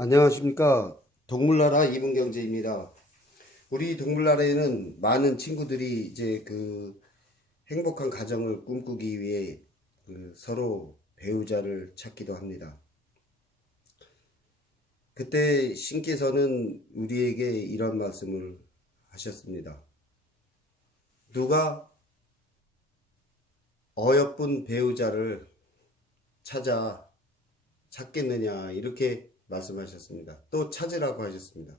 안녕하십니까. 동물나라 이분경제입니다. 우리 동물나라에는 많은 친구들이 이제 그 행복한 가정을 꿈꾸기 위해 그 서로 배우자를 찾기도 합니다. 그때 신께서는 우리에게 이런 말씀을 하셨습니다. 누가 어여쁜 배우자를 찾아 찾겠느냐 이렇게 말씀하셨습니다. 또 찾으라고 하셨습니다.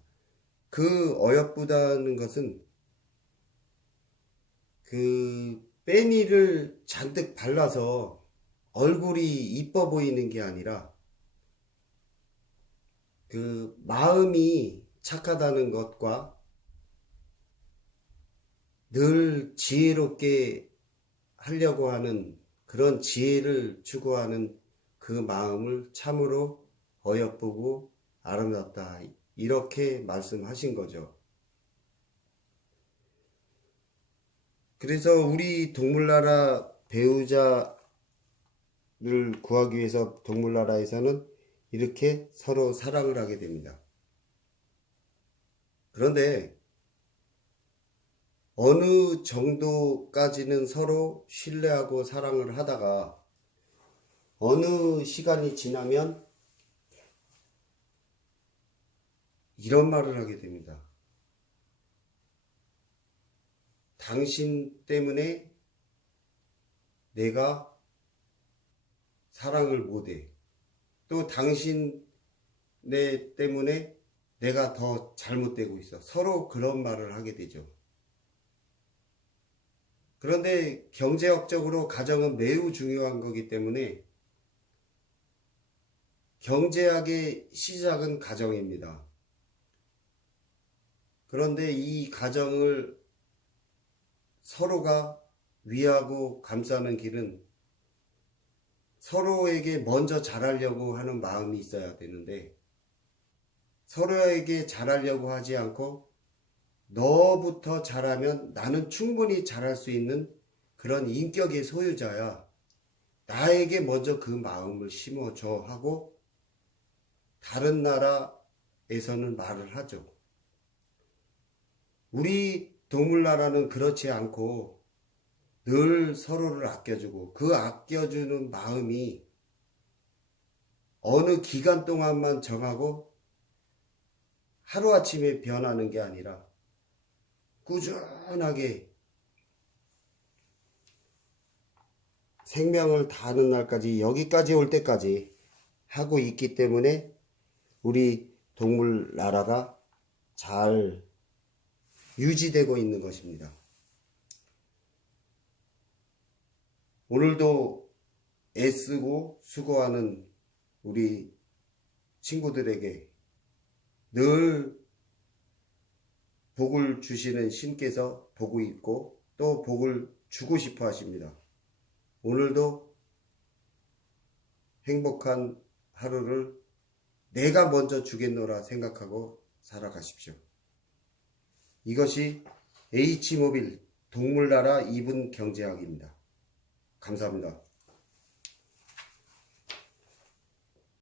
그 어여쁘다는 것은 그 빼니를 잔뜩 발라서 얼굴이 이뻐 보이는 게 아니라 그 마음이 착하다는 것과 늘 지혜롭게 하려고 하는 그런 지혜를 추구하는 그 마음을 참으로 어여쁘고 아름답다. 이렇게 말씀하신 거죠. 그래서 우리 동물나라 배우자를 구하기 위해서 동물나라에서는 이렇게 서로 사랑을 하게 됩니다. 그런데 어느 정도까지는 서로 신뢰하고 사랑을 하다가 어느 시간이 지나면 이런 말을 하게 됩니다. 당신 때문에 내가 사랑을 못해. 또 당신 내 때문에 내가 더 잘못되고 있어. 서로 그런 말을 하게 되죠. 그런데 경제학적으로 가정은 매우 중요한 거기 때문에 경제학의 시작은 가정입니다. 그런데 이 가정을 서로가 위하고 감싸는 길은 서로에게 먼저 잘하려고 하는 마음이 있어야 되는데 서로에게 잘하려고 하지 않고 너부터 잘하면 나는 충분히 잘할 수 있는 그런 인격의 소유자야. 나에게 먼저 그 마음을 심어줘 하고 다른 나라에서는 말을 하죠. 우리 동물나라는 그렇지 않고 늘 서로를 아껴주고 그 아껴주는 마음이 어느 기간 동안만 정하고 하루아침에 변하는 게 아니라 꾸준하게 생명을 다하는 날까지 여기까지 올 때까지 하고 있기 때문에 우리 동물 나라가 잘 유지되고 있는 것입니다. 오늘도 애쓰고 수고하는 우리 친구들에게 늘 복을 주시는 신께서 보고 있고 또 복을 주고 싶어 하십니다. 오늘도 행복한 하루를 내가 먼저 주겠노라 생각하고 살아가십시오. 이것이 H모빌 동물나라 2분 경제학입니다. 감사합니다.